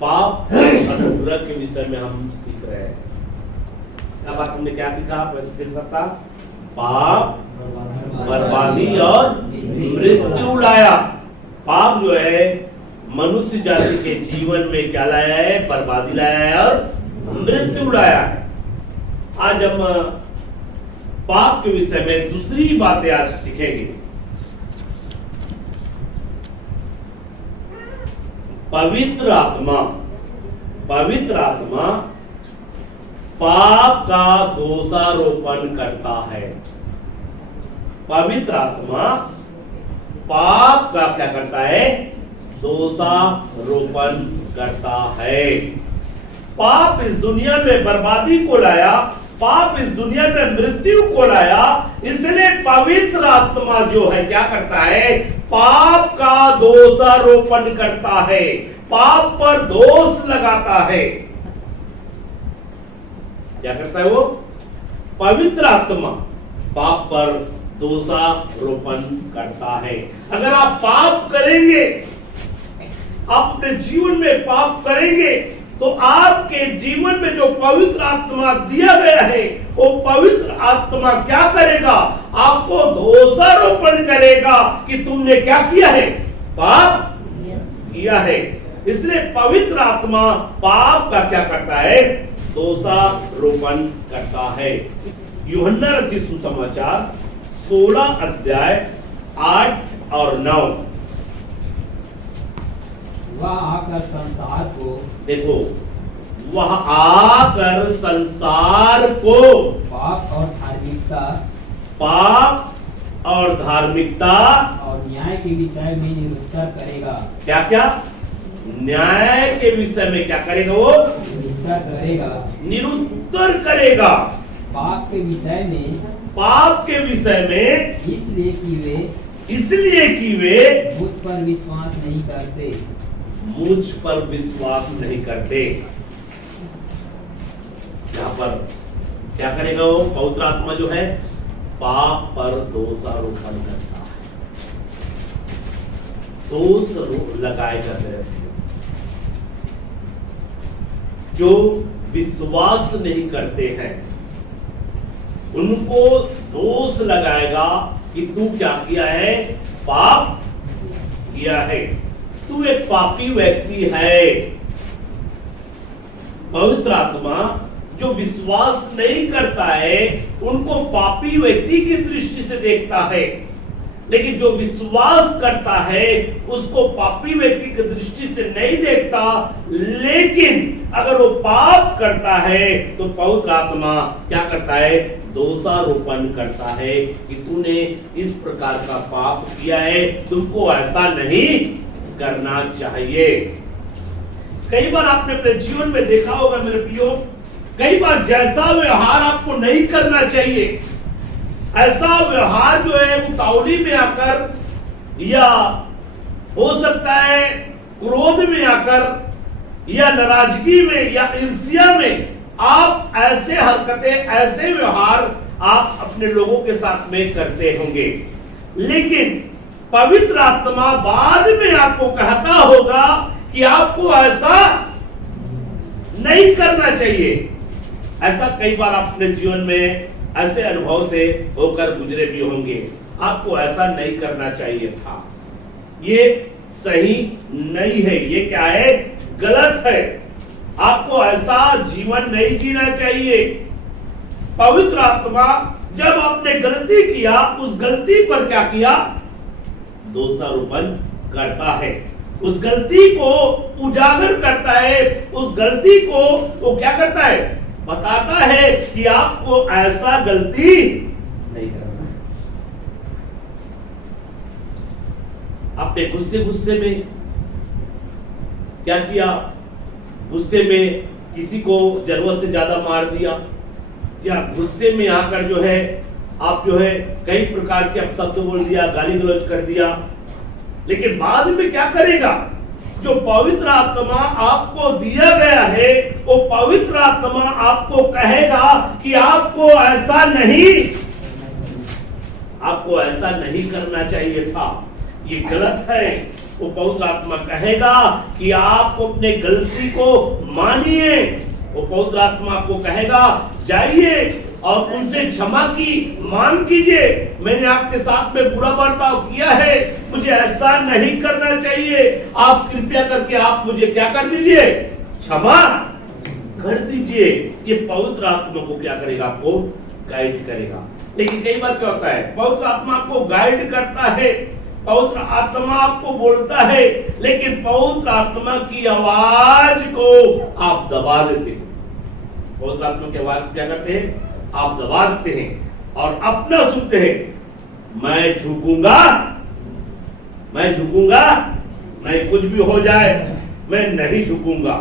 पाप अनुग्रह के विषय में हम सीख रहे हैं। क्या बात हमने क्या सीखा? पाप बर्बादी और मृत्यु लाया। पाप जो है मनुष्य जाति के जीवन में क्या लाया है? बर्बादी लाया है और मृत्यु लाया है। आज हम पाप के विषय में दूसरी बातें आज सीखेंगे। पवित्र आत्मा पाप का दोषारोपण करता है। पवित्र आत्मा पाप का क्या करता है? दोषारोपण करता है। पाप इस दुनिया में बर्बादी को लाया, पाप इस दुनिया में मृत्यु को लाया, इसलिए पवित्र आत्मा जो है क्या करता है? पाप का दोषारोपण करता है, पाप पर दोष लगाता है। क्या करता है वो? पवित्र आत्मा पाप पर दोषारोपण करता है। अगर आप पाप करेंगे, अपने जीवन में पाप करेंगे, तो आपके जीवन में जो पवित्र आत्मा दिया गया है, वो पवित्र आत्मा क्या करेगा? आपको दोषारोपण करेगा कि तुमने क्या किया है? पाप किया है। इसलिए पवित्र आत्मा पाप का क्या करता है? दोषारोपण करता है। यूहन्ना रचित सुसमाचार 16 अध्याय 8 और 9। वह आकर संसार को, देखो, वह आकर संसार को पाप और धार्मिकता और न्याय के विषय में निरुत्तर करेगा। क्या क्या? न्याय के विषय में क्या करेगा? वो निरुत्तर करेगा। पाप के विषय में इसलिए कि वे मुझ पर विश्वास नहीं करते। यहाँ पर क्या करेगा वो? पवित्र आत्मा जो है पाप पर दोषारोपण करता है, दोष लगाए जाते रहते हैं। जो विश्वास नहीं करते हैं उनको दोष लगाएगा कि तू क्या किया है? पाप किया है, तू एक पापी व्यक्ति है। पवित्र आत्मा जो विश्वास नहीं करता है उनको पापी व्यक्ति की दृष्टि से देखता है, लेकिन जो विश्वास करता है उसको पापी व्यक्ति की दृष्टि से नहीं देखता। लेकिन अगर वो पाप करता है तो पवित्र आत्मा क्या करता है? दोषारोपण करता है कि तूने इस प्रकार का पाप किया है, तुमको ऐसा नहीं करना चाहिए। कई बार आपने अपने जीवन में देखा होगा मेरे प्रियो, कई बार जैसा व्यवहार आपको नहीं करना चाहिए, ऐसा व्यवहार जो है उतावली में आकर, या हो सकता है क्रोध में आकर, या नाराजगी में, या ईर्ष्या में आप ऐसे हरकतें, ऐसे व्यवहार आप अपने लोगों के साथ में करते होंगे। लेकिन पवित्र आत्मा बाद में आपको कहता होगा कि आपको ऐसा नहीं करना चाहिए। ऐसा कई बार अपने जीवन में ऐसे अनुभव से होकर गुजरे भी होंगे। आपको ऐसा नहीं करना चाहिए था, ये सही नहीं है, ये क्या है? गलत है। आपको ऐसा जीवन नहीं जीना चाहिए। पवित्र आत्मा जब आपने गलती किया, उस गलती पर क्या किया? दोषारोपण करता है, उस गलती को उजागर करता है, उस गलती को वो क्या करता है? बताता है कि आपको ऐसा गलती नहीं करना है। आपने गुस्से में क्या किया? गुस्से में किसी को जरूरत से ज्यादा मार दिया, या गुस्से में आकर जो है आप जो है कई प्रकार के शब्द बोल दिया, गाली गलौज कर दिया। लेकिन बाद में क्या करेगा? जो पवित्र आत्मा आपको दिया गया है, वो पवित्र आत्मा आपको कहेगा कि आपको ऐसा नहीं करना चाहिए था, ये गलत है, वो पवित्र आत्मा कहेगा कि आपको अपने गलती को मानिए। वो पवित्र आत्मा आपको कहेगा जाइए और उनसे क्षमा की मांग कीजिए, मैंने आपके साथ में बुरा बर्ताव किया है, मुझे ऐसा नहीं करना चाहिए, आप कृपया करके आप मुझे क्या कर दीजिए, क्षमा कर दीजिए। ये पवित्र आत्मा को क्या करेगा, आपको गाइड करेगा। लेकिन कई बार क्या होता है, पवित्र आत्मा आपको गाइड करता है, पवित्र आत्मा आपको बोलता है, लेकिन पवित्र आत्मा की आवाज को आप दबा देते हैं। पवित्र आत्मा की आवाज क्या करते हैं, आप दबा देते हैं और अपना सुनते हैं। मैं झुकूंगा, नहीं कुछ भी हो जाए मैं नहीं झुकूंगा।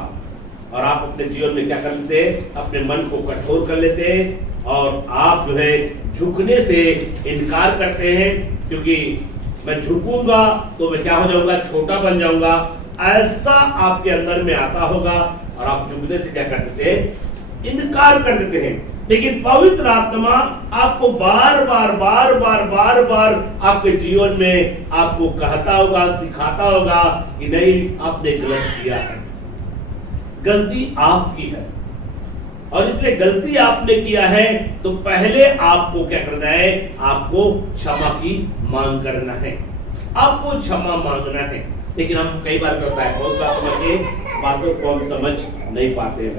और आप अपने जीवन में क्या कर लेते हैं, अपने मन को कठोर कर लेते हैं और आप जो है झुकने से इनकार करते हैं, क्योंकि मैं झुकूंगा तो मैं क्या हो जाऊंगा, छोटा बन जाऊंगा, ऐसा आपके अंदर में आता होगा और आप झुकने से क्या कर देते हैं, इनकार कर देते हैं। लेकिन पवित्र आत्मा आपको बार बार आपके जीवन में आपको कहता होगा, सिखाता होगा कि नहीं, आपने गलत किया है, गलती आपकी है, और इसलिए गलती आपने किया है तो पहले आपको क्या करना है, आपको क्षमा की मांग करना है, आपको क्षमा मांगना है। लेकिन हम कई बार क्या होता है, पवित्र आत्मा के बातों को हम समझ नहीं पाते हैं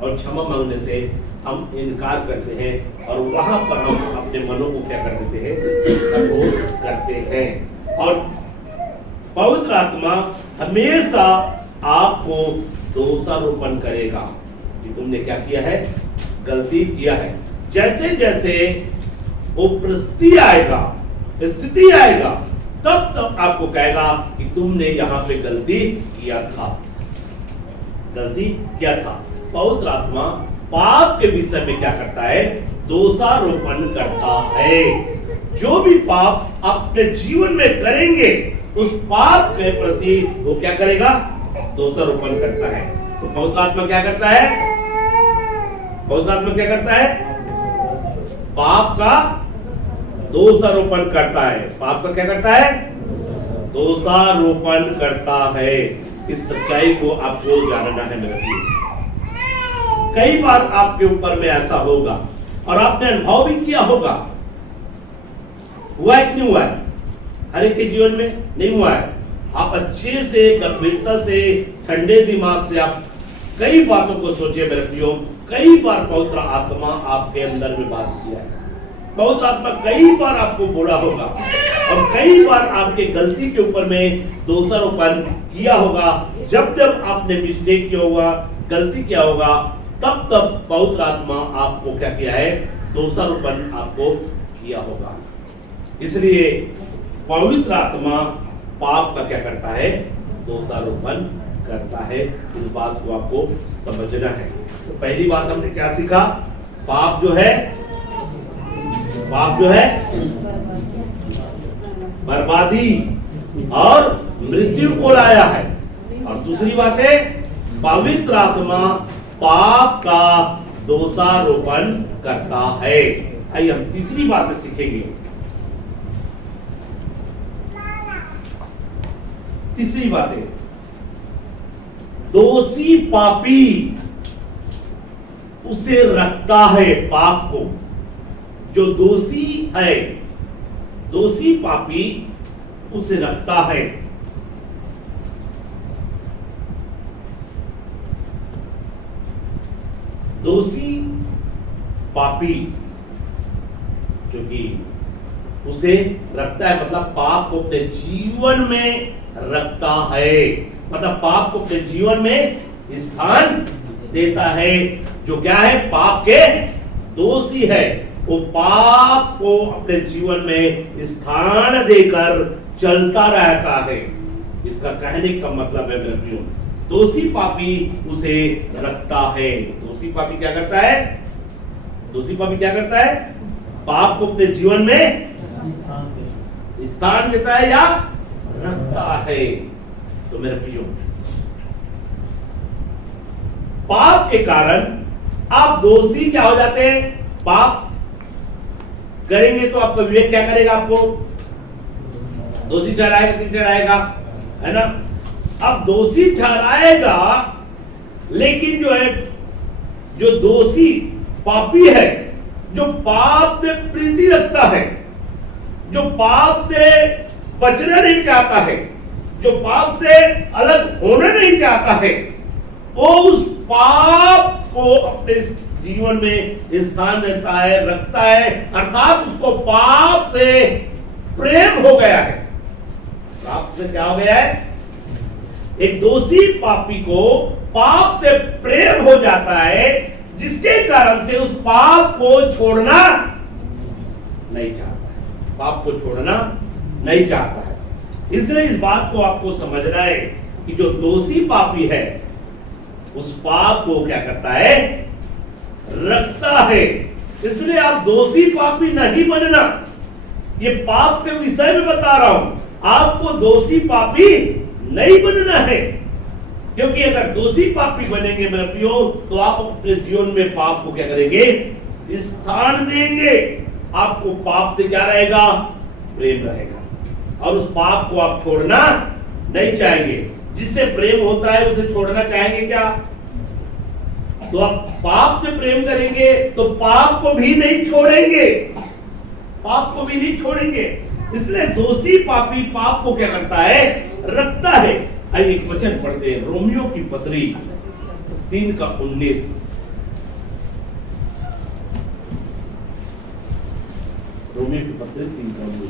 और क्षमा मांगने से हम इनकार करते हैं और वहां पर हम अपने मनों को क्या कर देते हैं, कठोर करते हैं। और पवित्र आत्मा हमेशा आपको दोषारोपण करेगा कि तुमने क्या किया है, गलती किया है। जैसे जैसे वो परिस्थिति आएगा, स्थिति आएगा, तब आपको कहेगा कि तुमने यहाँ पे गलती किया था। पवित्र आत्मा पाप के विषय में क्या करता है, दोषारोपण करता है। जो भी पाप अपने जीवन में करेंगे उस पाप के प्रति वो क्या करेगा, दोषारोपण करता है। तो पवित्र आत्मा क्या करता है, पाप का दोषारोपण करता है। पाप का क्या करता है, दोषारोपण करता है। इस सच्चाई को आपको जानना है मेरे भाई। कई बार आपके ऊपर में ऐसा होगा और आपने अनुभव भी किया होगा, हुआ है कि नहीं हुआ है, हर एक के जीवन में नहीं हुआ है। आप अच्छे से, गंभीरता से, ठंडे दिमाग से आप कई बातों को सोचिए मेरे प्रियो। कई बार पवित्र आत्मा आपके अंदर में बात किया है, पवित्र आत्मा कई बार आपको बोला होगा और कई बार आपके गलती के ऊपर में दोषारोपण किया होगा। जब आपने मिस्टेक किया होगा, गलती किया होगा, तब पवित्र आत्मा आपको क्या किया है, दोषारोपण आपको किया होगा। इसलिए पवित्र आत्मा पाप का क्या करता है, दोषारोपण करता है। इस बात को आपको समझना है। तो पहली बात हमने क्या सीखा, पाप जो है बर्बादी और मृत्यु को लाया है। और दूसरी बात है, पवित्र आत्मा पाप का दोषारोपण करता है। आइए हम तीसरी बात सीखेंगे। तीसरी बात है, दोषी पापी उसे रखता है, पाप को। जो दोषी है, दोषी पापी उसे रखता है। दोषी पापी क्योंकि उसे रखता है, मतलब पाप को अपने जीवन में रखता है, मतलब पाप को अपने जीवन में स्थान देता है। जो क्या है, पाप के दोषी है, वो पाप को अपने जीवन में स्थान देकर चलता रहता है। इसका कहने का मतलब है मेरे प्रियो, दोषी पापी उसे रखता है। दोषी पापी क्या करता है, दोषी पापी क्या करता है, पाप को अपने जीवन में स्थान देता है या रखता है। तो मेरे प्रियो, पाप के कारण आप दोषी क्या हो जाते हैं, पाप करेंगे तो आपका विवेक क्या करेगा, आपको दोषी ठहराएगा कि ठहराएगा, है ना। अब दोषी ठहराएगा, लेकिन जो है, जो दोषी पापी है, जो पाप से प्रीति रखता है, जो पाप से बचना नहीं चाहता है, जो पाप से अलग होना नहीं चाहता है, वो उस पाप को अपने जीवन में स्थान देता है, रखता है, अर्थात उसको पाप से प्रेम हो गया है। पाप से क्या हो गया है? एक दोषी पापी को पाप से प्रेम हो जाता है, जिसके कारण से उस पाप को छोड़ना नहीं चाहता है, पाप को छोड़ना नहीं चाहता है। इसलिए इस बात को आपको समझना है कि जो दोषी पापी है, उस पाप को क्या करता है? रखता है। इसलिए आप दोषी पापी नहीं बनना, ये पाप के विषय में बता रहा हूं, आपको दोषी पापी नहीं बनना है। क्योंकि अगर दोषी पापी बनेंगे मेरे प्रियो, तो आप अपने जीवन में पाप को क्या करेंगे? स्थान देंगे। आपको पाप से क्या रहेगा? प्रेम रहेगा, और उस पाप को आप छोड़ना नहीं चाहेंगे। जिससे प्रेम होता है उसे छोड़ना चाहेंगे क्या? तो आप पाप से प्रेम करेंगे तो पाप को भी नहीं छोड़ेंगे, पाप को भी नहीं छोड़ेंगे। इसलिए दोषी पापी पाप को क्या करता है? रखता है। आइए एक वचन पढ़ते हैं, रोमियो की पत्री 3:19। रोमियो की पत्री 3:19।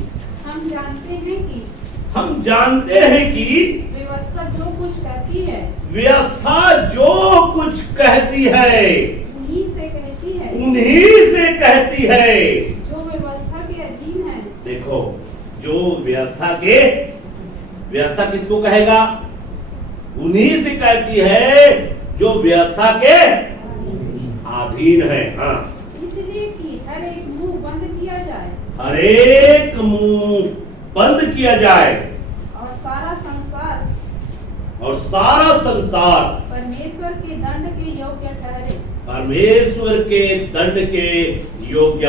हम जानते हैं कि व्यवस्था जो कुछ कहती है, व्यवस्था जो कुछ कहती है, उन्हीं से कहती है, उन्हीं से कहती है। जो व्यवस्था के अधीन है। देखो, जो व्यवस्था किसको कहेगा? उन्हीं से कहती है जो व्यवस्था के अधीन है। हाँ, इसलिए कि हर एक मुंह बंद किया जाए, हर एक मुंह बंद किया जाए, और सारा संसार परमेश्वर के दंड के योग्य ठहरे। परमेश्वर के दंड के योग्य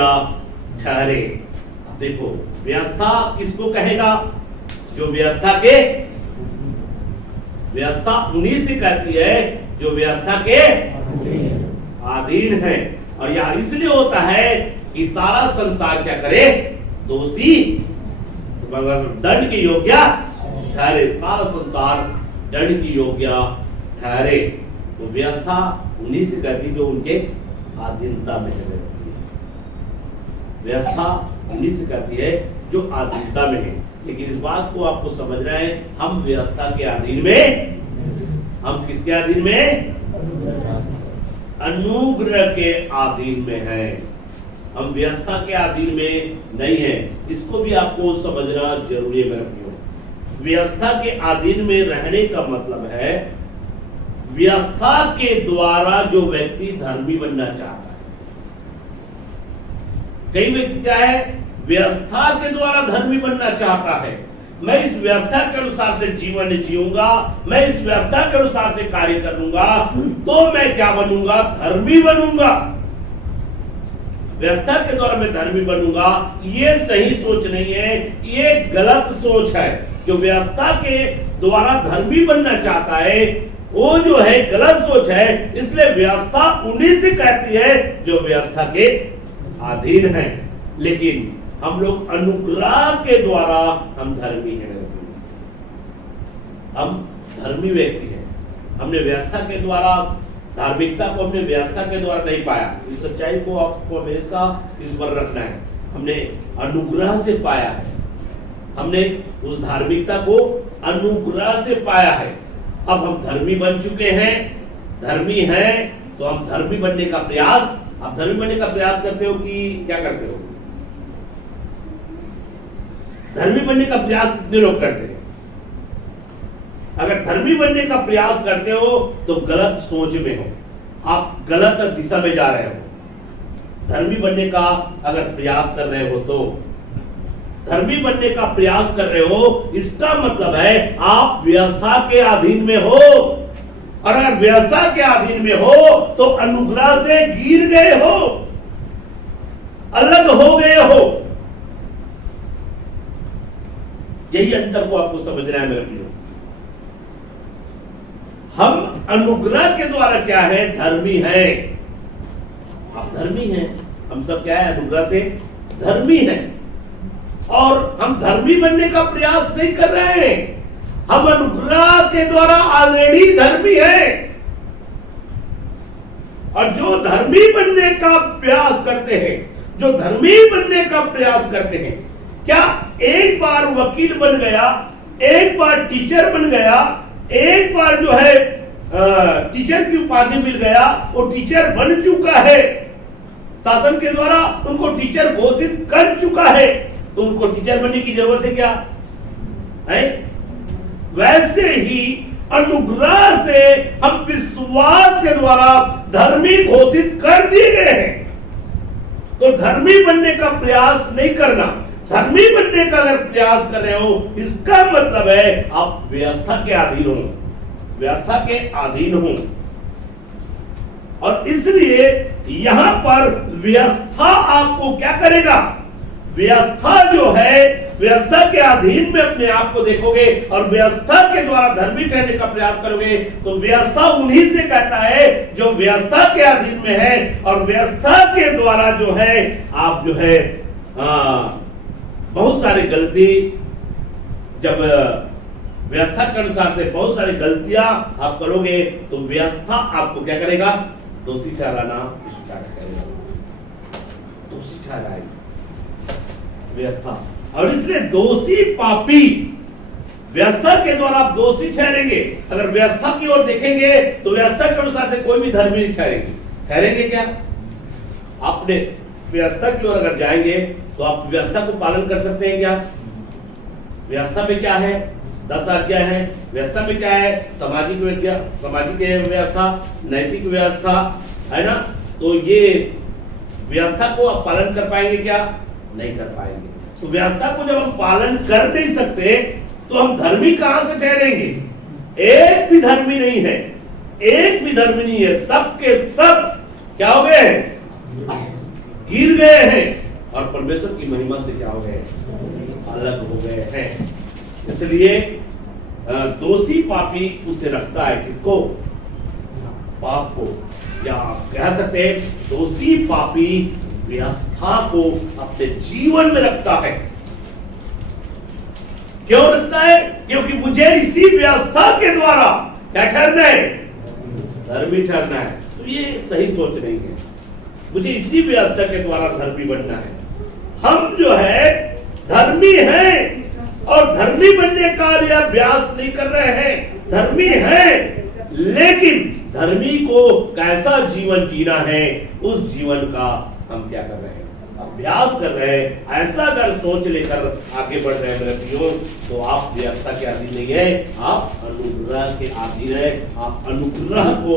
ठहरे। देखो, व्यवस्था किसको कहेगा? जो व्यवस्था उन्हीं से कहती है जो व्यवस्था के अधीन है। और यह इसलिए होता है कि सारा संसार क्या करे? दोषी दंड के योग्य ठहरे। सारा संसार दंड की योग्य ठहरे। तो व्यवस्था उन्हीं से कहती जो उनके अधीनता में है। व्यवस्था उन्हीं से कहती है जो अधीनता में है। लेकिन इस बात को आपको समझना है, हम व्यवस्था के अधीन में, हम किसके अधीन में? अनुग्रह के अधीन में है। हम व्यवस्था के अधीन में नहीं है। इसको भी आपको समझना जरूरी है मेरे प्रियो। व्यवस्था के अधीन में रहने का मतलब है व्यवस्था के द्वारा जो व्यक्ति धर्मी बनना चाहता है। कई व्यक्ति क्या है? व्यवस्था के द्वारा धर्मी बनना चाहता है। मैं इस व्यवस्था के अनुसार से जीवन जीऊंगा, मैं इस व्यवस्था के अनुसार से कार्य करूंगा, तो मैं क्या बनूंगा? धर्मी बनूंगा। व्यवस्था के द्वारा मैं धर्मी बनूंगा, ये सही सोच नहीं है, ये गलत सोच है। जो व्यवस्था के द्वारा धर्मी बनना चाहता है, वो जो है गलत सोच है। इसलिए व्यवस्था उन्हीं से कहती है जो व्यवस्था के अधीन है। लेकिन हम लोग अनुग्रह के द्वारा हम धर्मी हैं। हम धर्मी व्यक्ति हैं। हमने व्यवस्था के द्वारा धार्मिकता को हमने व्यवस्था के द्वारा नहीं पाया। इस सच्चाई को आपको हमेशा इस पर रखना है। हमने अनुग्रह से पाया है। हमने उस धार्मिकता को अनुग्रह से पाया है। अब हम धर्मी बन चुके हैं, धर्मी हैं, तो हम धर्मी बनने का प्रयास, आप धर्मी बनने का प्रयास करते हो कि क्या करते हो? धर्मी बनने का प्रयास कितने लोग करते हैं? अगर धर्मी बनने का प्रयास करते हो तो गलत सोच में हो, आप गलत दिशा में जा रहे हो। धर्मी बनने का अगर प्रयास कर रहे हो तो धर्मी बनने का प्रयास कर रहे हो, इसका मतलब है आप व्यवस्था के अधीन में हो। और अगर व्यवस्था के अधीन में हो तो अनुग्रह से गिर गए हो, अलग हो गए हो। यही अंतर को आपको समझना है मेरे प्रियो। हम अनुग्रह के द्वारा क्या है, धर्मी है। आप धर्मी हैं, हम सब क्या है, अनुग्रह से धर्मी हैं। और हम धर्मी बनने का प्रयास नहीं कर रहे हैं, हम अनुग्रह के द्वारा ऑलरेडी धर्मी हैं। और जो धर्मी बनने का प्रयास करते हैं, जो धर्मी बनने का प्रयास करते हैं, क्या एक बार वकील बन गया, एक बार टीचर बन गया, एक बार जो है टीचर की उपाधि मिल गया, वो टीचर बन चुका है, शासन के द्वारा उनको टीचर घोषित कर चुका है, तो उनको टीचर बनने की जरूरत है क्या है? वैसे ही अनुग्रह से हम विश्वास के द्वारा धर्मी घोषित कर दिए गए हैं। तो धर्मी बनने का प्रयास नहीं करना, धर्मी बनने का अगर प्रयास कर रहे हो, इसका मतलब है आप व्यवस्था के अधीन हो, व्यवस्था के अधीन हो। और इसलिए यहां पर व्यवस्था आपको क्या करेगा, व्यवस्था जो है, व्यवस्था के अधीन में अपने आप को देखोगे और व्यवस्था के द्वारा धर्मी ठहरने का प्रयास करोगे, तो व्यवस्था उन्हीं से कहता है जो व्यवस्था के अधीन में है। और व्यवस्था के द्वारा जो है आप जो है बहुत सारी गलती, जब व्यवस्था के अनुसार से बहुत सारी गलतियां आप करोगे, तो व्यवस्था आपको क्या करेगा, दोषी ठहराना स्टार्ट करेगा, दोषी ठहराएगी व्यवस्था। और इसलिए दोषी पापी, व्यवस्था के द्वारा आप दोषी ठहरेंगे। अगर व्यवस्था की ओर देखेंगे तो व्यवस्था के अनुसार से कोई भी धर्मी नहीं ठहरेंगे। ठहरेंगे क्या? आपने व्यवस्था की ओर अगर जाएंगे तो आप व्यवस्था को पालन कर सकते हैं क्या? व्यवस्था में क्या है? 10 आज्ञा है। व्यवस्था में क्या है? सामाजिक व्यवस्था, नैतिक व्यवस्था है ना। तो ये व्यवस्था को आप पालन कर पाएंगे क्या? नहीं कर पाएंगे। तो व्यवस्था को जब हम पालन कर नहीं सकते तो हम धर्मी कहां से ठहरेंगे? एक भी धर्मी नहीं है, एक भी धर्मी नहीं है। सब के सब क्या हो गए हैं? गिर गए हैं और परमेश्वर की महिमा से क्या हो गए? अलग हो गए हैं। इसलिए दोषी पापी उसे रखता है, किसको? पाप को। या कह सकते हैं दोषी पापी व्यवस्था को अपने जीवन में रखता है। क्यों रखता है? क्योंकि मुझे इसी व्यवस्था के द्वारा क्या ठहरना है? धर्मी ठहरना है। तो ये सही सोच नहीं है। मुझे इसी व्यवस्था के द्वारा धर्मी बनना है। हम जो है धर्मी हैं और धर्मी बनने का लिए अभ्यास नहीं कर रहे हैं। धर्मी हैं, लेकिन धर्मी को कैसा जीवन जीना है, उस जीवन का हम क्या कर रहे हैं? अभ्यास कर रहे हैं। ऐसा अगर सोच लेकर आगे बढ़ रहे हैं मेरे प्रियो, तो आप व्यवस्था के अधीन नहीं है, आप अनुग्रह के अधीन है। आप अनुग्रह को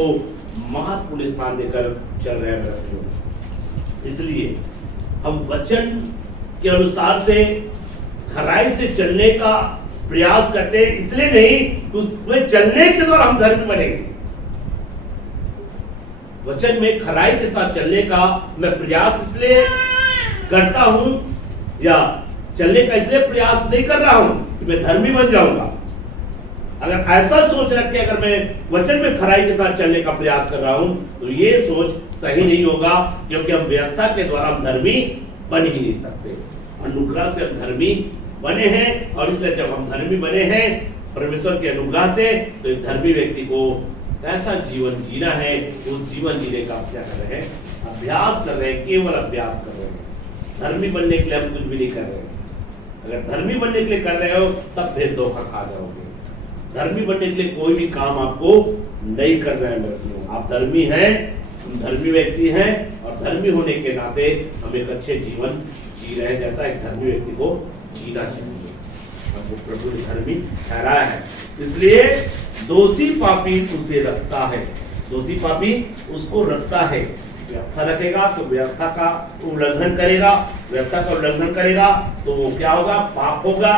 महत्वपूर्ण स्थान देकर चल रहे हैं मेरे प्रियो। इसलिए हम वचन के अनुसार से खराई से चलने का प्रयास करते हैं, इसलिए नहीं उसमें चलने के द्वारा हम धर्मी बनेंगे। वचन में खराई के साथ चलने का मैं प्रयास इसलिए करता हूं, या चलने का इसलिए प्रयास नहीं कर रहा हूं कि मैं धर्मी बन जाऊंगा। अगर ऐसा सोच रख के अगर मैं वचन में खराई के साथ चलने का प्रयास कर रहा हूं, तो ये सोच सही नहीं होगा, क्योंकि हम व्यवस्था के द्वारा हम धर्मी बन ही नहीं सकते। अनुग्रह से हम धर्मी बने हैं, और इसलिए जब हम धर्मी बने हैं परमेश्वर के अनुग्रह से, तो एक धर्मी व्यक्ति को ऐसा जीवन जीना है, उस जीवन जीने का क्या कर रहे हैं? अभ्यास कर रहे हैं, केवल अभ्यास कर रहे हैं। धर्मी बनने के लिए हम कुछ भी नहीं कर रहे हैं। अगर धर्मी बनने के लिए कर रहे हो तब फिर धोखा खा जाओगे। धर्मी बनने के लिए कोई भी काम आपको नहीं कर रहे हैं। आप धर्मी हैं, हम धर्मी व्यक्ति हैं, और धर्मी होने के नाते हम एक अच्छे जीवन जी रहे हैं, जैसा एक धर्मी व्यक्ति को जीना चाहिए। हमको प्रभु ने धर्मी ठहराया है। इसलिए दोषी पापी उसे रखता है, दोषी पापी उसको रखता है। व्यवस्था रखेगा तो व्यवस्था का उल्लंघन करेगा, व्यवस्था का उल्लंघन करेगा तो वो क्या होगा? पाप होगा।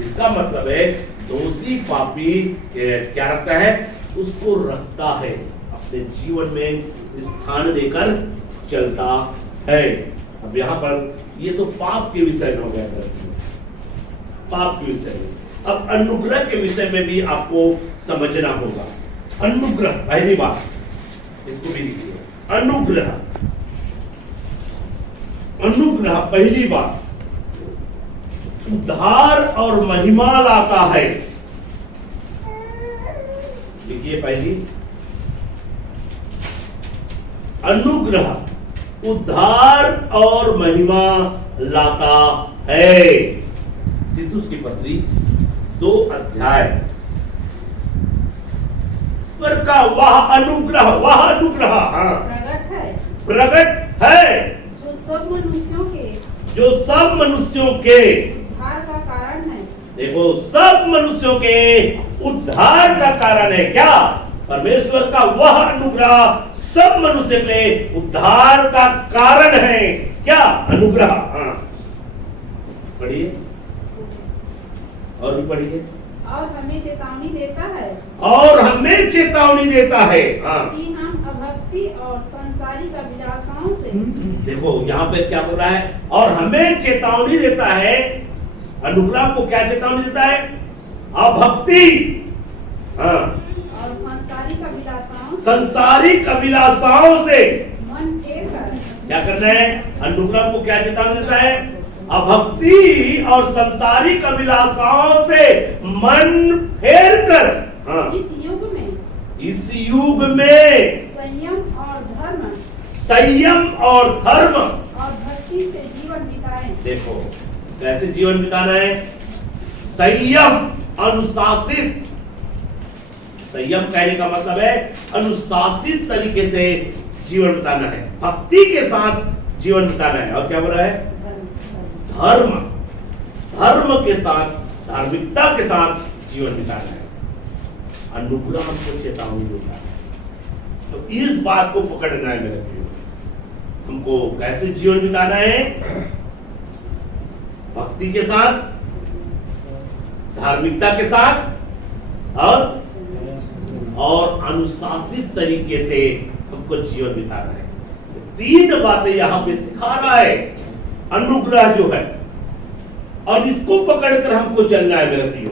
इसका मतलब है दोषी पापी क्या रखता है? उसको रखता है, अपने जीवन में स्थान देकर चलता है। अब यहाँ पर ये तो पाप के विषय में हो गया, पाप के विषय में। अब अनुग्रह के विषय में भी आपको समझना होगा। अनुग्रह पहली बात इसको भी लिखिए। अनुग्रह, अनुग्रह पहली बात उद्धार और महिमा लाता है। लिखिए पहली, अनुग्रह उद्धार और महिमा लाता है। तीतुस की पत्री 2 अध्याय पर का वह अनुग्रह, वह अनुग्रह हाँ प्रकट है प्रकट है जो सब मनुष्यों के जो सब मनुष्यों के उद्धार का कारण है। देखो, सब मनुष्यों के उद्धार का कारण है। क्या? परमेश्वर का वह अनुग्रह सब मनुष्य के लिए उद्धार का कारण है। क्या? अनुग्रह। हाँ पढ़िए, और भी पढ़िए। और हमें चेतावनी देता है और हमें चेतावनी देता है हाँ। कि हम अभक्ति और संसारिक अभिलाषाओं से देखो यहाँ पे क्या बोल रहा है? और हमें चेतावनी देता है। अनुग्रह को क्या चेतावनी देता है? अभक्ति हाँ, और संसारिक अभिलाषाओं से संसारिक अभिलाषाओं से मन फेर कर क्या करना है? अनुग्रह को क्या चेतावनी देता है? अभक्ति और संसारिक अभिलाषाओं से मन फेर कर हाँ, इस युग में संयम और धर्म संयम और धर्म और भक्ति से जीवन बिताएं। देखो कैसे जीवन बिताना है? संयम, अनुशासित। संयम कहने का मतलब है अनुशासित तरीके से जीवन बिताना है, भक्ति के साथ जीवन बिताना है। और क्या बोला है? धर्म, धर्म के साथ, धार्मिकता के साथ जीवन बिताना है। अनुग्रह हमको चेतावनी देता है। तो इस बात को पकड़ना है मेरे प्रियो। हमको कैसे जीवन बिताना है? भक्ति के साथ, धार्मिकता के साथ और अनुशासित तरीके से हमको जीवन बिताना है। 3 बातें यहां पे सिखा रहा है अनुग्रह जो है, और इसको पकड़कर हमको चलना है मेरे प्रियो।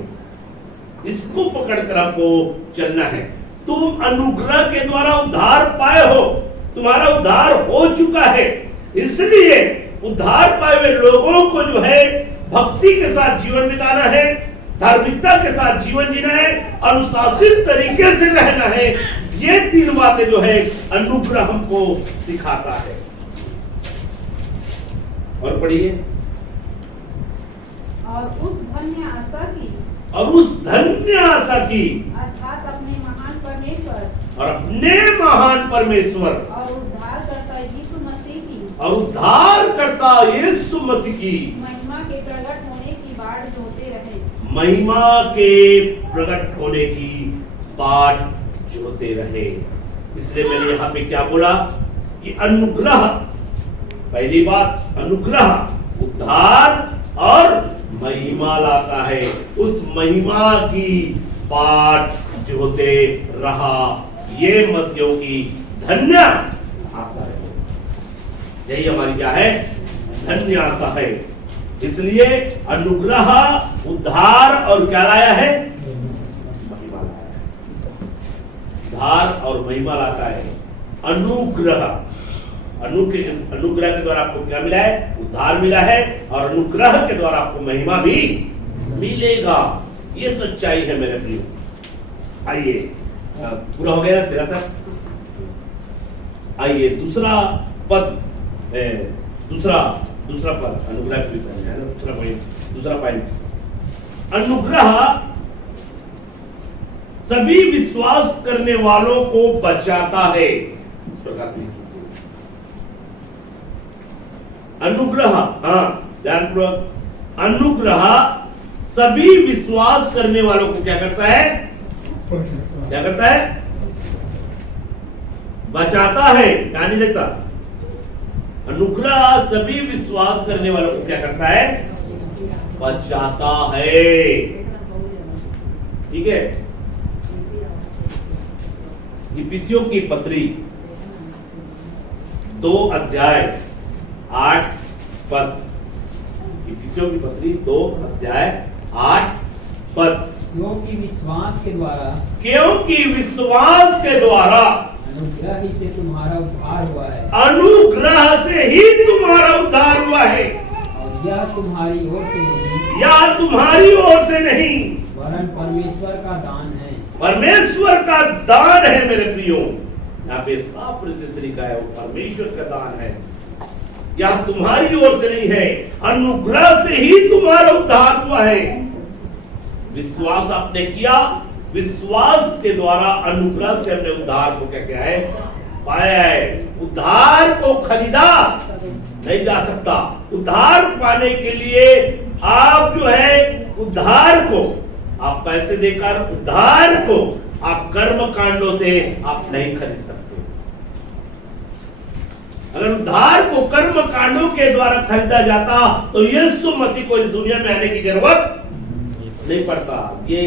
इसको पकड़कर हमको चलना है। तुम अनुग्रह के द्वारा उद्धार पाए हो, तुम्हारा उद्धार हो चुका है। इसलिए उद्धार पाए हुए लोगों को जो है भक्ति के साथ जीवन बिताना है, धार्मिकता के साथ जीवन जीना है, अनुशासित तरीके से रहना है। ये 3 बातें जो है अनुग्रह हमको सिखाता है। और पढ़िए। और उस धन्य आशा की और उस धन्य आशा की अर्थात अपने महान परमेश्वर और अपने महान परमेश्वर और उद्धारकर्ता यीशु मसीह की और उद्धारकर्ता यीशु मसीह की महिमा के प्रकट होने की बाट जोते रहे। महिमा के प्रकट होने की बाट जोते रहे। इसलिए मैंने यहाँ पे क्या बोला कि अनुग्रह, पहली बात अनुग्रह उद्धार और महिमा लाता है। उस महिमा की बाट जोते रहा। ये मसीहों की धन्य आशा है। यही हमारी क्या है? धन्य आशा है। इसलिए अनुग्रह, उद्धार और क्या लाया है? महिमा लाया है। उद्धार और महिमा लाता है अनुग्रह। अनुग्रह के द्वारा आपको क्या मिला है? उद्धार मिला है, और अनुग्रह के द्वारा आपको महिमा भी मिलेगा। ये सच्चाई है मेरे प्रियो। आइए, पूरा हो गया ना 13 तक? आइए दूसरा पद, दूसरा पद अनुग्रह के विषय में है ना। दूसरा पॉइंट, अनुग्रह सभी विश्वास करने वालों को बचाता है। इस प्रकार से अनुग्रह, हाँ ध्यानपूर्वक, अनुग्रह सभी विश्वास करने वालों को क्या करता है? क्या करता है? बचाता है, क्या नहीं देता? अनुग्रह सभी विश्वास करने वालों को क्या करता है? बचाता है। ठीक है। इफिसियों की पत्री 2 अध्याय 8 पद। इफिसियों की पत्री 2 अध्याय 8 पद। क्योंकि विश्वास के द्वारा क्योंकि विश्वास के द्वारा अनुग्रह ही से तुम्हारा उद्धार हुआ है, अनुग्रह से ही तुम्हारा उद्धार हुआ है, और यह तुम्हारी ओर से नहीं या तुम्हारी ओर से नहीं, वरन परमेश्वर का दान है। परमेश्वर का दान है। मेरे प्रियो, यहाँ पे साफ रूप से लिखा है, वो परमेश्वर का दान है, या तुम्हारी ओर से नहीं है, अनुग्रह से ही तुम्हारा उद्धार हुआ है। विश्वास आपने किया, विश्वास के द्वारा अनुग्रह से हमने उद्धार को क्या किया है, पाया है। उद्धार को खरीदा नहीं जा सकता। उद्धार पाने के लिए आप जो है उद्धार को आप पैसे देकर, उद्धार को आप कर्म कांडों से आप नहीं खरीद सकते। अगर उद्धार को कर्म कांडों के द्वारा खरीदा जाता तो यीशु मसीह को इस दुनिया में आने की जरूरत नहीं पड़ता। ये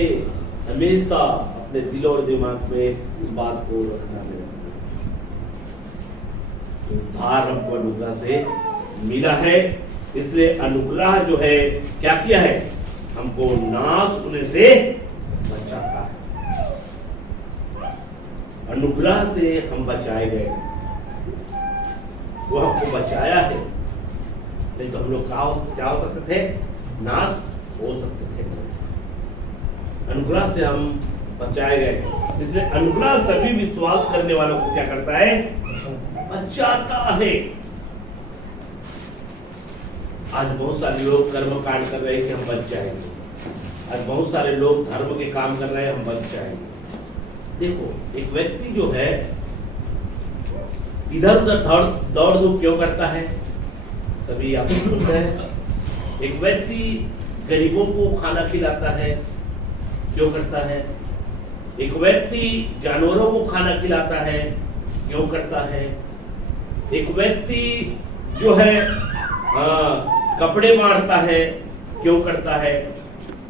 हमेशा अपने दिल और दिमाग में इस बात को रखना है। उद्धार हमको अनुग्रह से मिला है, इसलिए अनुग्रह जो है क्या किया है, हमको नाश होने से बचाता है। अनुग्रह से हम बचाए गए, वो हमको बचाया है, नहीं तो हम लोग क्या हो सकते थे, नाश हो सकते थे। अनुग्रह से हम बचाए गए, इसलिए अनुग्रह सभी विश्वास करने वालों को क्या करता है, बचाता है। आज बहुत सारे लोग कर्म कांड कर रहे हैं कि हम बच जाएंगे। आज बहुत सारे लोग धर्म के काम कर रहे हैं, हम बच जाएंगे। देखो, एक व्यक्ति जो है इधर उधर दौड़ धूप क्यों करता है, कभी आप सुनते हैं। एक व्यक्ति गरीबों को खाना खिलाता है, क्यों करता है। एक व्यक्ति जानवरों को खाना खिलाता है, क्यों करता है। एक व्यक्ति जो है कपड़े मारता है, क्यों करता है,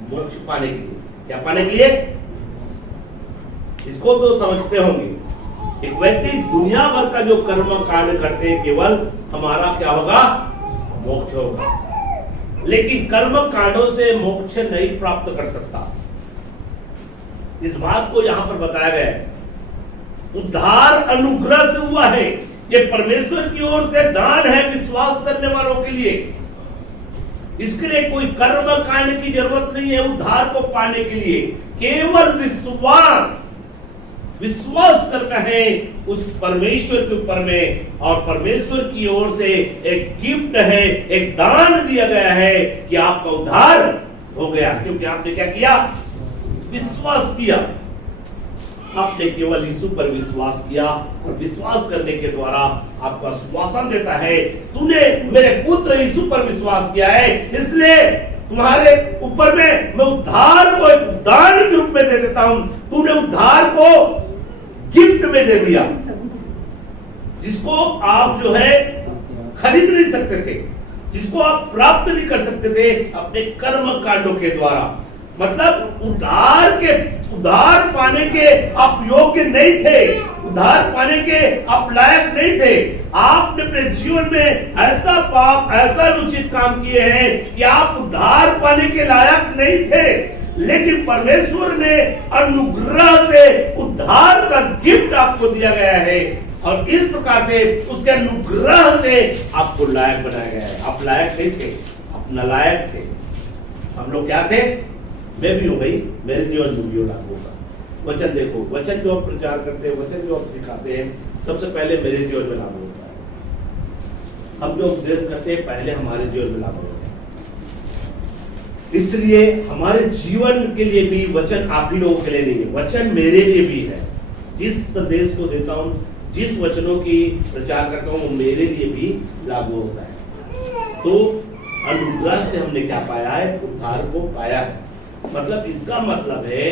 मोक्ष पाने के लिए। क्या पाने के लिए, इसको तो समझते होंगे। एक व्यक्ति दुनिया भर का जो कर्म कांड करते हैं, केवल हमारा क्या होगा, मोक्ष होगा। लेकिन कर्म कांडों से मोक्ष नहीं प्राप्त कर सकता। इस बात को यहां पर बताया गया है। उद्धार अनुग्रह से हुआ है, ये परमेश्वर की ओर से दान है विश्वास करने वालों के लिए। इसके लिए कोई कर्म कांड की जरूरत नहीं है उद्धार को पाने के लिए। केवल विश्वास करना है उस परमेश्वर के ऊपर में, और परमेश्वर की ओर से एक गिफ्ट है, एक दान दिया गया है कि आपका उद्धार हो गया, क्योंकि आपने क्या किया, विश्वास किया। आपने केवल यीशु पर विश्वास किया, और विश्वास करने के द्वारा आपको आश्वासन देता है, तूने मेरे पुत्र यीशु पर विश्वास किया है, इसलिए तुम्हारे ऊपर में मैं उद्धार को एक दान के रूप में दे देता हूं। तूने उद्धार को गिफ्ट में दे दिया, जिसको आप जो है खरीद नहीं सकते थे, जिसको आप प्राप्त नहीं कर सकते थे अपने कर्म कांडों के द्वारा। मतलब उद्धार पाने के आप योग्य नहीं थे, उद्धार पाने के आप लायक नहीं थे। आपने अपने जीवन में ऐसा पाप, ऐसा अनुचित काम किए हैं कि आप उद्धार पाने के लायक नहीं थे, लेकिन परमेश्वर ने अनुग्रह से उद्धार का गिफ्ट आपको दिया गया है, और इस प्रकार से उसके अनुग्रह से आपको लायक बनाया गया है। आप लायक नहीं थे, आप नालायक थे। हम लोग क्या थे, मैं भी हूं भाई, मेरे जीवन में भी लागू होगा। वचन देखो, वचन जो आप प्रचार करते हैं, वचन जो आप सिखाते हैं, सबसे पहले मेरे जीवन में लागू होता है। हम जो उपदेश करते हैं, पहले हमारे जीवन में लागू होता है। इसलिए हमारे जीवन के लिए भी वचन आप ही लोगों के लिए नहीं है, वचन मेरे लिए भी है। जिस संदेश को देता हूं, जिस वचनों की प्रचार करता हूं, वो मेरे लिए भी लागू होता है। तो अनुग्रह से हमने क्या पाया है, उद्धार को पाया है। मतलब इसका मतलब है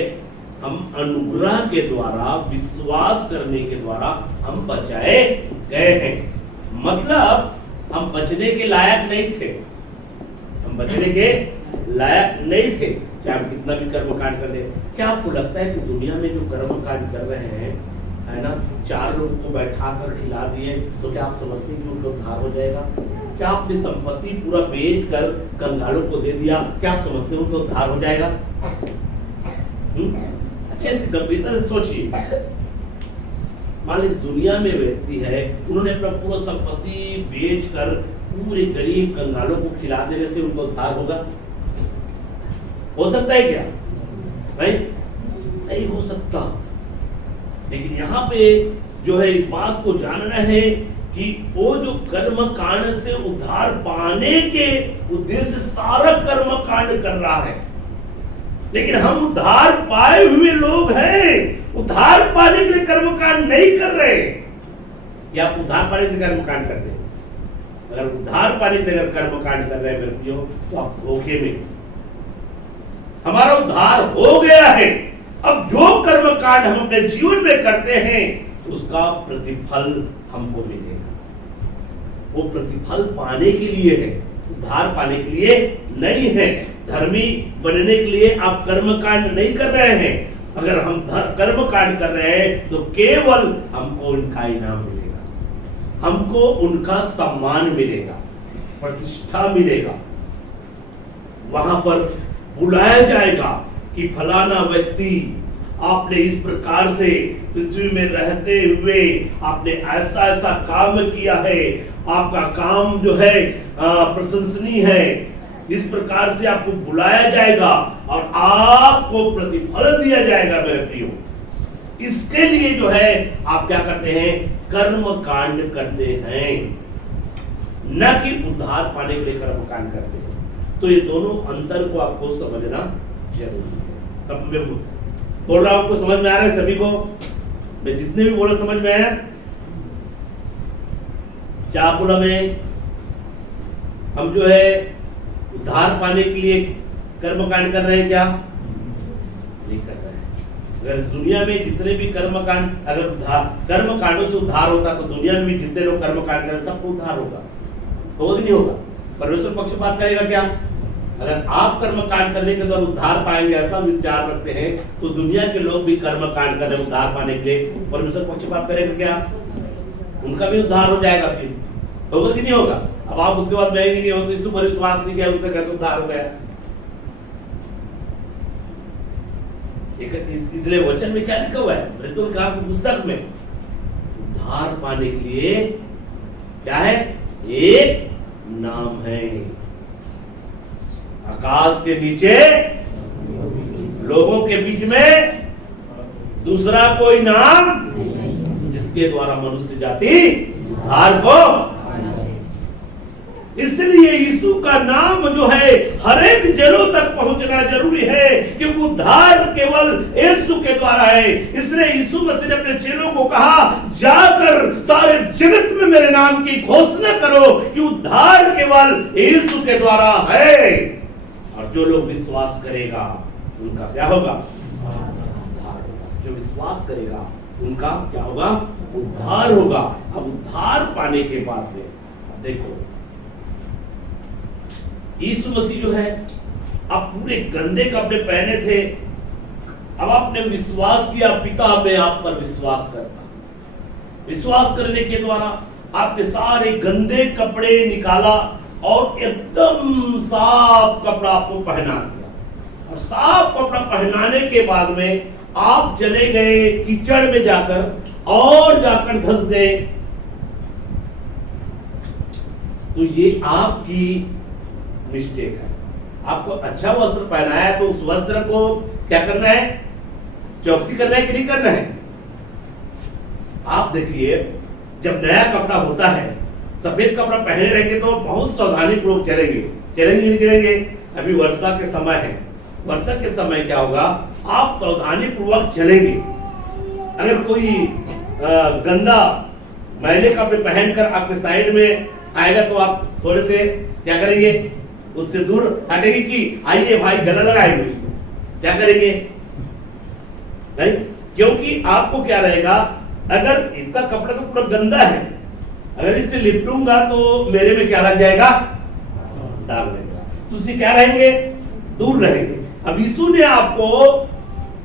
हम अनुग्रह के द्वारा, विश्वास करने के द्वारा हम बचाए गए हैं। मतलब हम बचने के लायक नहीं थे, हम बचने के लायक नहीं थे, चाहे हम कितना भी कर्मकांड कर ले। क्या आपको लगता है कि दुनिया में जो कर्मकांड कर रहे हैं, है ना, 4 लोगों को बैठा कर खिला दिए, तो क्या आप समझते हैं कि उनका उद्धार हो जाएगा? क्या आपने संपत्ति पूरा बेच कर कंगालों को दे दिया, क्या आप समझते हो उनका उद्धार हो जाएगा? अच्छे से गंभीरता से सोचिए। मान लीजिए दुनिया में व्यक्ति है, उन्होंने अपना पूरा संपत्ति बेचकर पूरे गरीब कंगालों को खिला देने से उनको उद्धार होगा? हो सकता है क्या भाई? नहीं हो सकता। लेकिन यहाँ पे जो है इस बात को जानना है कि वो जो कर्म कांड से उद्धार पाने के उद्देश्य से सारा कर्म कांड कर रहा है, लेकिन हम उद्धार पाए हुए लोग हैं, उद्धार पाने के लिए कर्म कांड नहीं कर रहे। या आप उद्धार पाने के लिए कर्म कांड करते हैं? अगर उद्धार पाने के लिए अगर कर्म कांड कर रहे हैं व्यक्तियों, तो आप धोखे में। हमारा उद्धार हो गया है, अब जो कर्म कांड हम अपने जीवन में करते हैं उसका प्रतिफल हमको मिलेगा। वो प्रतिफल पाने के लिए है, उद्धार पाने के लिए नहीं है। धर्मी बनने के लिए आप कर्म कांड नहीं कर रहे हैं। अगर हम कर्म कांड कर रहे हैं तो केवल हमको उनका इनाम मिलेगा, हमको उनका सम्मान मिलेगा, प्रतिष्ठा मिलेगा। वहां पर बुलाया जाएगा कि फलाना व्यक्ति, आपने इस प्रकार से पृथ्वी में रहते हुए आपने ऐसा ऐसा काम किया है, आपका काम जो है प्रशंसनीय है। इस प्रकार से आपको बुलाया जाएगा और आपको प्रतिफल दिया जाएगा मेरे प्रियो। इसके लिए जो है आप क्या करते हैं? कर्म कांड करते हैं, न कि उद्धार पाने के लिए कर्म कांड करते हैं। तो ये दोनों अंतर को आपको समझना जरूरी है। तब मैं बोल रहा हूं, आपको समझ में आ रहा है सभी को? मैं जितने भी बोला समझ में आया? क्या बोला मैं? हम जो है उद्धार पाने के लिए कर्म कांड कर रहे हैं क्या? नहीं कर रहे हैं। अगर दुनिया में जितने भी कर्म कांड, अगर कर्म कांडों से उद्धार होता तो दुनिया में भी जितने लोग कर्म कांड कर सबको उद्धार होगा कि नहीं होगा? परमेश्वर पक्षपात करेगा क्या? अगर आप कर्म कांड करने के द्वारा उद्धार पाएंगे ऐसा विचार रखते हैं, तो दुनिया के लोग भी कर्म कांड कर रहे हैं उद्धार पाने के लिए, परमेश्वर पक्षपात करेगा क्या? उनका भी उद्धार हो जाएगा। फिर होगा कि नहीं होगा? अब आप उसके बाद कहेंगे कि वो तो यीशु पर विश्वास नहीं किया, उसका कैसे उद्धार हो गया? इसलिए वचन में क्या लिखा हुआ है? मृत्यु की पुस्तक में उद्धार पाने के लिए क्या है? एक नाम है, आकाश के नीचे लोगों के बीच में दूसरा कोई नाम जिसके द्वारा मनुष्य जाति उद्धार को। इसलिए यीशु का नाम जो है हर एक जनों तक पहुंचना जरूरी है, क्योंकि उद्धार केवल यीशु के द्वारा है। इसलिए यीशु मसीह ने अपने चेलों को कहा, जाकर सारे जगत में मेरे नाम की घोषणा करो कि उद्धार केवल यीशु के द्वारा है। और जो लोग विश्वास करेगा उनका क्या होगा? उद्धार होगा। जो विश्वास करेगा उनका क्या होगा? उद्धार होगा। अब उद्धार पाने के बाद में देखो, यीशु मसीह जो है आप पूरे गंदे कपड़े पहने थे, अब आपने विश्वास किया, पिता मैं आप पर विश्वास करता। विश्वास करने के द्वारा आपने सारे गंदे कपड़े निकाला और एकदम साफ कपड़ा आपको पहना दिया। और साफ कपड़ा पहनाने के बाद में आप चले गए कीचड़ में जाकर और जाकर धंस गए। तो ये आपकी मिस्टेक है। आपको अच्छा वस्त्र पहनाया तो उस वस्त्र को क्या करना है? चौकसी करना है कि नहीं करना है? आप देखिए, जब नया कपड़ा होता है, सफेद कपड़ा पहने रहेंगे तो बहुत सावधानी पूर्वक चलेंगे। चलेंगे नहीं चलेंगे? अभी वर्षा के समय है, वर्षा के समय क्या होगा? आप सावधानी पूर्वक चलेंगे। अगर कोई गंदा मैले कपड़े पहनकर आपके साइड में आएगा तो आप थोड़े से क्या करेंगे? उससे दूर हटेंगे कि आइए भाई गला लगाएंगे, क्या करेंगे? नहीं, क्योंकि आपको क्या रहेगा, अगर इसका कपड़ा तो पूरा गंदा है, अगर इससे लिपटूंगा तो मेरे में क्या लग जाएगा? दाग लगेगा। तो उससे क्या रहेंगे? दूर रहेंगे। अब यीशु ने आपको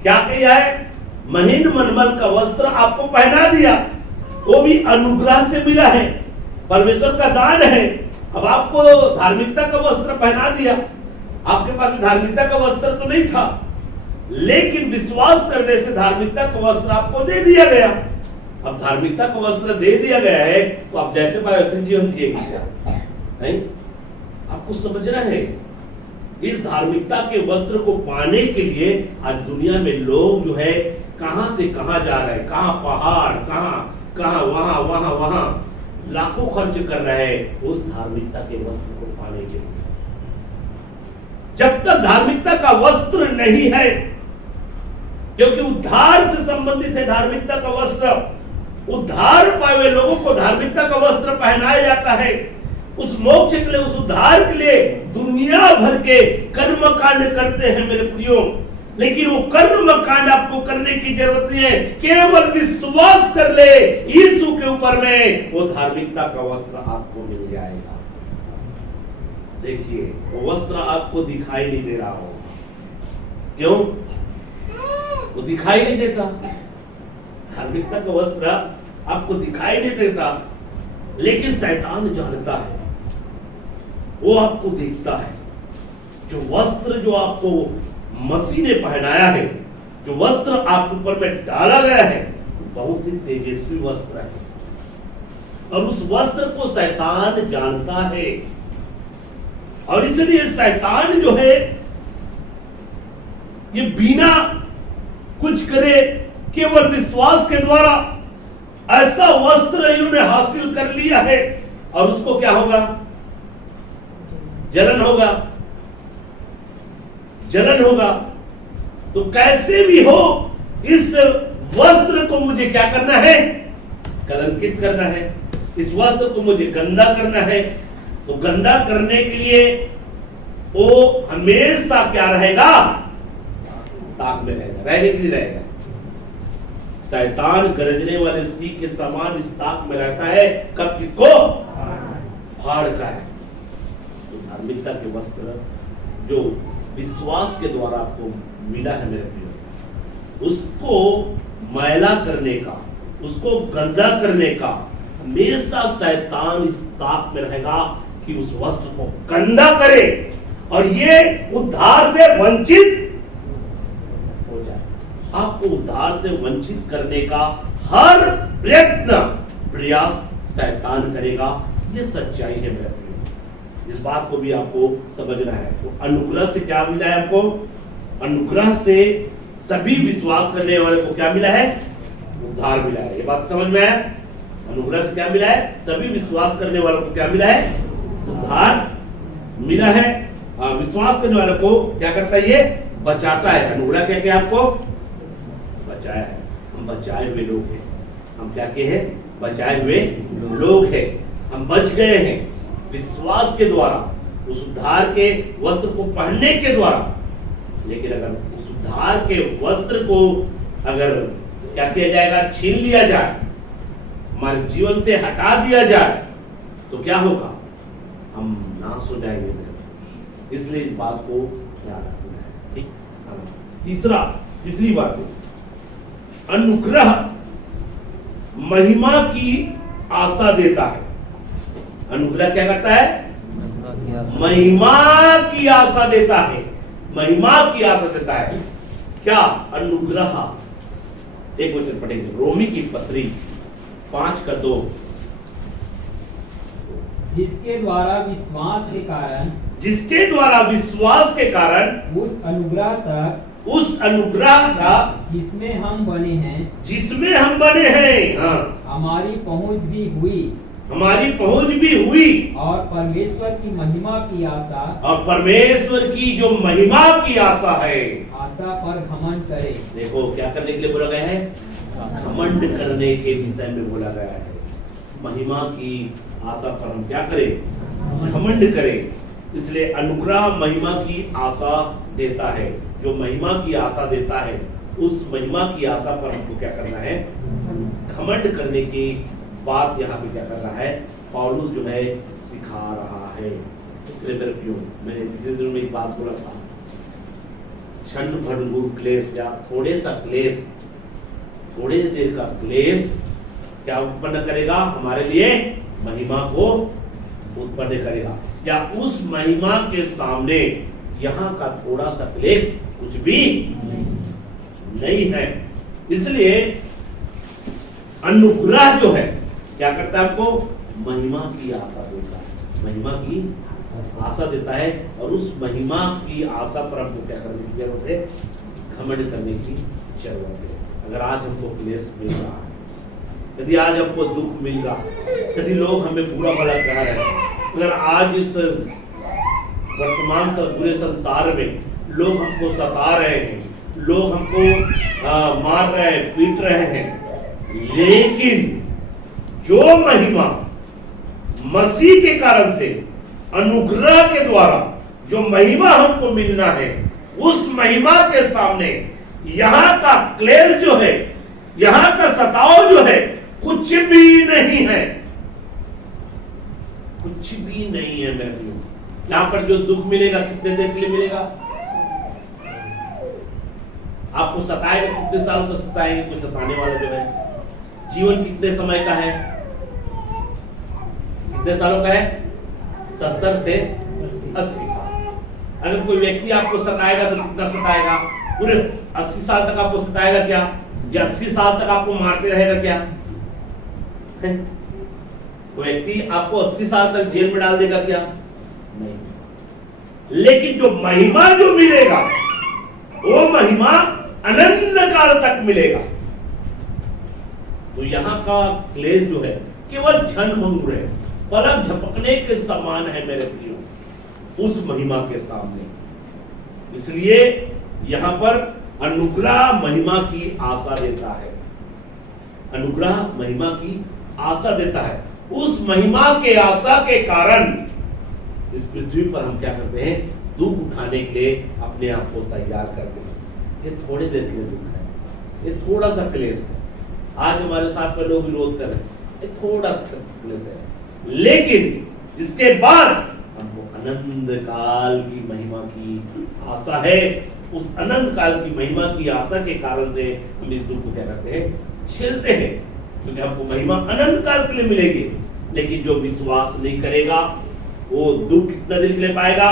क्या किया है? महीन मनमल का वस्त्र आपको पहना दिया, वो भी अनुग्रह से मिला है, परमेश्वर का दान है। अब आपको धार्मिकता का वस्त्र पहना दिया। आपके पास धार्मिकता का वस्त्र तो नहीं था, लेकिन विश्वास करने से धार्मिकता का वस्त्र आपको दे दिया गया। अब धार्मिकता का वस्त्र दे दिया गया है तो आप जैसे पाए वैसे जीवन जिएंगे, नहीं? आपको समझना है, इस धार्मिकता के वस्त्र को पाने के लिए आज दुनिया में लोग जो है कहां से कहां जा रहे हैं, कहां पहाड़, कहां वहां लाखों खर्च कर रहे हैं उस धार्मिकता के वस्त्र को पाने के लिए। जब तक धार्मिकता का वस्त्र नहीं है, क्योंकि उद्धार से संबंधित है धार्मिकता का वस्त्र, उद्धार पाए हुए लोगों को धार्मिकता का वस्त्र पहनाया जाता है। उस मोक्ष के लिए, उस उद्धार के लिए दुनिया भर के कर्म कांड करते हैं मेरे प्रियो, लेकिन वो कर्म कांड आपको करने की जरूरत नहीं है। केवल विश्वास कर ले यीशु के ऊपर में, वो धार्मिकता का वस्त्र आपको मिल जाएगा। देखिए, वो वस्त्र आपको दिखाई नहीं दे रहा होगा। क्यों? वो दिखाई नहीं देता। धार्मिकता का वस्त्र आपको दिखाई नहीं देता, लेकिन शैतान जानता है, वो आपको देखता है। जो वस्त्र जो आपको मसीह ने पहनाया है, जो वस्त्र आपके ऊपर में डाला गया है, बहुत ही तेजस्वी वस्त्र है, और उस वस्त्र को शैतान जानता है। और इसलिए शैतान जो है ये बिना कुछ करे, केवल विश्वास के द्वारा ऐसा वस्त्र इन्होंने हासिल कर लिया है, और उसको क्या होगा? जलन होगा, जलन होगा। तो कैसे भी हो इस वस्त्र को मुझे क्या करना है? कलंकित करना है। इस वस्त्र को मुझे गंदा करना है। तो गंदा करने के लिए वो हमेशा क्या रहेगा? ताक में रहेगा। रहेगा कि नहीं रहेगा? शैतान गरजने वाले सिंह के समान इस ताक में रहता है, कब किसको? फाड़ का है। तो धार्मिकता के वस्त्र जो विश्वास के द्वारा आपको मिला है मेरे प्रिय, उसको मैला करने का, उसको गंदा करने का हमेशा शैतान इस ताक में रहेगा कि उस वस्त्र को गंदा करे और ये उद्धार से वंचित हो जाए। आपको उद्धार से वंचित करने का हर प्रयास शैतान करेगा। ये सच्चाई है मेरे प्रिय, इस बात को भी आपको समझना है। तो अनुग्रह से क्या मिला है आपको? अनुग्रह से सभी विश्वास करने वाले को क्या मिला है? उद्धार मिला है। ये बात समझ में है? अनुग्रह से क्या मिला है? सभी विश्वास करने वालों को क्या मिला है? उद्धार मिला है। विश्वास करने वालों को क्या करता है? ये बचाता है। अनुग्रह क्या क्या आपको? बचाया है। हम बचाए हुए लोग हैं। हम क्या के हैं? बचाए हुए लोग हैं। हम बच गए हैं विश्वास के द्वारा, उस उद्धार के वस्त्र को पहनने के द्वारा। लेकिन अगर उस उद्धार के वस्त्र को अगर क्या किया जाएगा? छीन लिया जाए, हमारे जीवन से हटा दिया जाए, तो क्या होगा? हम नाश हो जाएंगे। इसलिए इस बात को ध्यान रखना है। ठीक। तीसरी बात है, अनुग्रह महिमा की आशा देता है। अनुग्रह क्या करता है? महिमा की आशा देता है। महिमा की आशा देता है। क्या? अनुग्रह। एक वचन पढ़ेंगे, रोमी की पत्री 5:2। जिसके द्वारा विश्वास के कारण, जिसके द्वारा विश्वास के कारण उस अनुग्रह तक, उस अनुग्रह का जिसमें हम बने हैं, जिसमें हम बने हैं, हाँ, हमारी पहुंच भी हुई, हमारी पहुंच भी हुई, और परमेश्वर की महिमा की आशा, और परमेश्वर की जो महिमा की आशा है, आशा पर घमंड करे। देखो क्या करने के लिए बोला गया है? घमंड करने के विषय में बोला गया है। महिमा की आशा पर हम क्या करें? घमंड करें। इसलिए अनुग्रह महिमा की आशा देता है। जो महिमा की आशा देता है, उस महिमा की आशा पर हमको क्या करना है? घमंड करने की बात यहाँ पे क्या कर रहा है? पौलुस जो है सिखा रहा है। इसलिए मेरे प्रियो, मैंने पिछले दिनों में एक बात बोला था, क्षण भंगुर क्लेश या थोड़े सा क्लेश, थोड़े देर का क्लेश क्या उत्पन्न करेगा? हमारे लिए महिमा को उत्पन्न करेगा। या उस महिमा के सामने यहाँ का थोड़ा सा क्लेश कुछ भी नहीं है। इसलिए अनुग्रह जो है क्या करता है, आपको महिमा की आशा देता है, महिमा की आशा देता है। और उस महिमा की आशा पर हमको क्या करने की जरूरत है, घमंड करने की जरूरत है। अगर आज हमको क्लेश मिल रहा है, यदि आज हमको दुख मिल रहा है, यदि लोग हमें बुरा भला कह रहे हैं, अगर आज इस वर्तमान पूरे संसार में लोग हमको सता रहे हैं, लोग हमको मार रहे हैं, पीट रहे हैं, लेकिन जो महिमा मसीह के कारण से, अनुग्रह के द्वारा जो महिमा हमको मिलना है, उस महिमा के सामने यहां का क्लेश जो है, यहां का सताव जो है, कुछ भी नहीं है, कुछ भी नहीं है मेरे लोग। यहां पर जो दुख मिलेगा कितने देर के लिए मिलेगा? आपको सताएगा, कितने सालों तक सताएंगे? कोई सताने वाला जो है, जीवन कितने समय का है, कितने सालों का है? 70 से 80 साल। अगर कोई व्यक्ति आपको सताएगा तो कितना सताएगा? पूरे 80 साल तक आपको सताएगा क्या? या 80 साल तक आपको मारते रहेगा क्या? कोई व्यक्ति आपको 80 साल तक जेल में डाल देगा क्या? नहीं। लेकिन जो महिमा जो मिलेगा, वो महिमा अनंत काल तक मिलेगा। तो यहां का क्लेश जो है केवल क्षण भंगुर है, पलक झपकने के समान है मेरे प्रियो, उस महिमा के सामने। इसलिए यहां पर अनुग्रह महिमा की आशा देता है, अनुग्रह महिमा की आशा देता है। उस महिमा के आशा के कारण इस पृथ्वी पर हम क्या करते हैं, दुख उठाने के लिए अपने आप को तैयार करते हैं। ये थोड़ी देर के लिए दुख है, ये थोड़ा सा क्लेश है। आज हमारे साथ में लोग विरोध कर रहे हैं, ये थोड़ा क्लेश है, लेकिन इसके बाद हमको अनंत काल की महिमा की आशा है। उस अनंत काल की महिमा की आशा के कारण से हम इस दुख को क्या करते हैं, झेलते हैं, क्योंकि हमको महिमा अनंत काल के लिए मिलेगी। लेकिन जो विश्वास नहीं करेगा वो दुख कितना दिन के लिए पाएगा,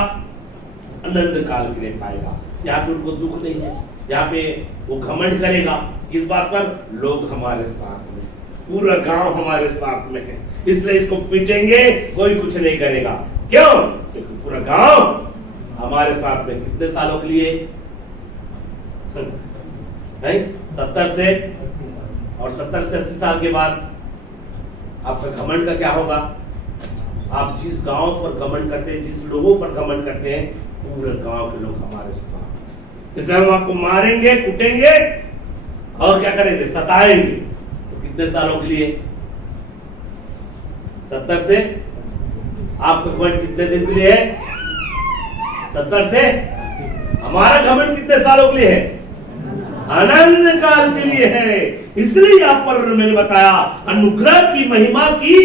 अनंत काल के लिए पाएगा। यहाँ पे उनको दुख नहीं है, यहाँ पे वो घमंड करेगा किस बात पर, लोग हमारे साथ में, पूरा गांव हमारे साथ में है, इसलिए इसको पीटेंगे, कोई कुछ नहीं करेगा। क्यों? क्योंकि पूरा गांव हमारे साथ में। कितने सालों के लिए? 70 से, और 70 से 80 साल के बाद आपका घमंड का क्या होगा? आप जिस गांव पर घमंड करते हैं, जिस लोगों पर घमंड करते हैं, पूरे गांव के लोग हमारे साथ। इसलिए हम आपको मारेंगे, कुटेंगे और क्या करेंगे, सताएंगे। तो कितने सालों के लिए? 70 से, आपका घमंड कितने दिन के लिए है? 70 से। हमारा घमंड कितने सालों के लिए है? अनंत काल के लिए है। इसलिए यहाँ पर मैंने बताया, अनुग्रह की महिमा की,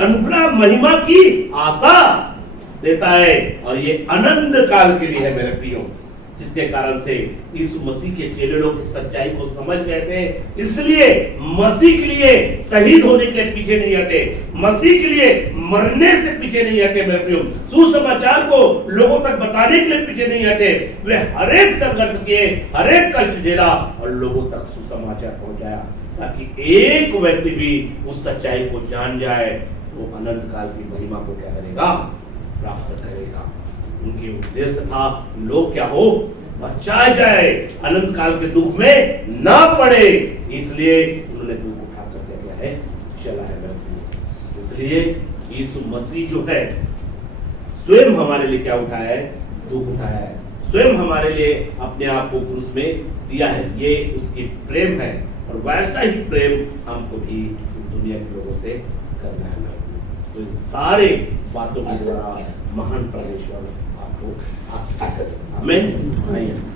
अनुग्रह महिमा की आशा देता है, और ये अनंत काल के लिए है मेरे प्रियो, जिसके कारण से यीशु मसीह के चेले लोग इस सच्चाई को समझ गए थे। इसलिए मसीह के लिए शहीद होने के लिए पीछे नहीं हटे, मसीह के लिए मरने से पीछे नहीं हटे मेरे प्रियो, सुसमाचार को लोगों तक बताने के लिए पीछे नहीं हटे। वे हर एक संघर्ष किए, हर एक कष्ट झेला और लोगों तक सुसमाचार पहुंचाया, ताकि एक व्यक्ति भी उस सच्चाई को जान जाए, वो अनंत काल की महिमा को क्या करेगा, प्राप्त करेगा। उनके उद्देश्य था लोग क्या हो, बचाए जाए, अनंत काल के दुख में ना पड़े। इसलिए उन्होंने दुख उठाकर क्या किया है, चला है। इसलिए यीशु मसीह जो है स्वयं हमारे लिए क्या उठाया है, दुख उठाया है, स्वयं हमारे लिए अपने आप को क्रूस में दिया है। ये उसकी प्रेम है, और वैसा ही प्रेम हमको भी दुनिया के लोगों से करना है। तो इन सारे बातों के द्वारा महान परमेश्वर आपको आशीष करे। आमीन।